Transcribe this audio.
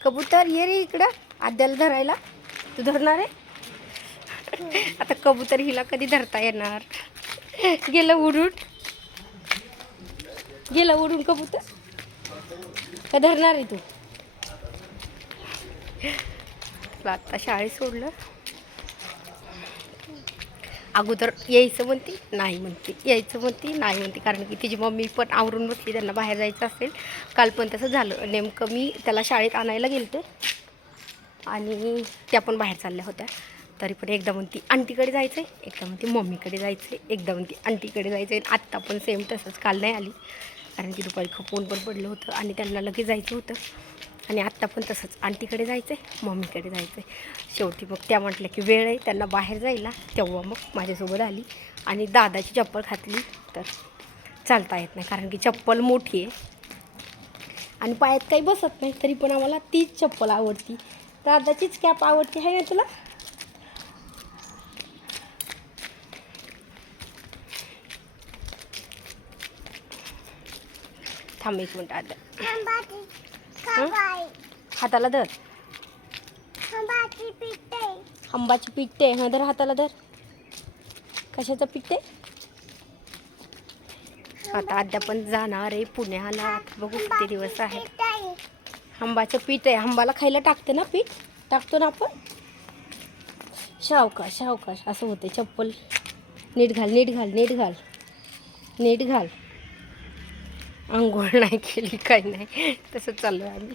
कबूतर ये रे इकडं आद्याला धरायला. तू धरणार आहे आता. कबूतर हिला कधी धरता येणार. गेलं उडून, गेलं उडून कबूतर. का धरणार आहे तू. आता शाळेत सोडलं. अगोदर यायचं म्हणती नाही म्हणते, यायचं म्हणती नाही म्हणते, कारण की तिची मम्मी पण आवरून बसली, त्यांना बाहेर जायचं असेल. काल पण तसं झालं. नेमकं मी त्याला शाळेत आणायला गेलते आणि त्या पण बाहेर चालल्या होत्या. तरी पण एकदा म्हणती आंटीकडे जायचं आहे, एकदा म्हणती मम्मीकडे जायचं आहे, एकदा म्हणती आंटीकडे जायचं आहे. आत्ता पण सेम तसंच. काल नाही आली कारण की दुपारी खूप ऊन पण पडलं होतं आणि त्यांना लगेच जायचं होतं. आणि आत्ता पण तसंच, आंटीकडे जायचं आहे, मम्मीकडे जायचं आहे. शेवटी मग त्या म्हटलं की वेळ आहे त्यांना बाहेर जायला, तेव्हा मग माझ्यासोबत आली. आणि दादाची चप्पल घातली तर चालता येत नाही, कारण की चप्पल मोठी आहे आणि पायात काही बसत नाही. तरी पण आम्हाला तीच चप्पल आवडती. दादाचीच कॅप आवडती आहे ना तुला. थांब एक मिनिट आलं. हाताला धर. आंबाची पिठते. हा धर हाताला धर. कशाचं पिठते. आता आद्या पण जाणार आहे पुण्याला. बघू किती दिवस आहे. आंबाचं पीठ आहे. आंबाला खायला टाकते ना पीठ. टाकतो ना आपण. सावकाश सावकाश असं होते. चप्पल नीट घाल, नीट घाल, नीट घाल, नीट घाल. आंघोळ नाही केली काही नाही, तसंच चालू आहे आम्ही.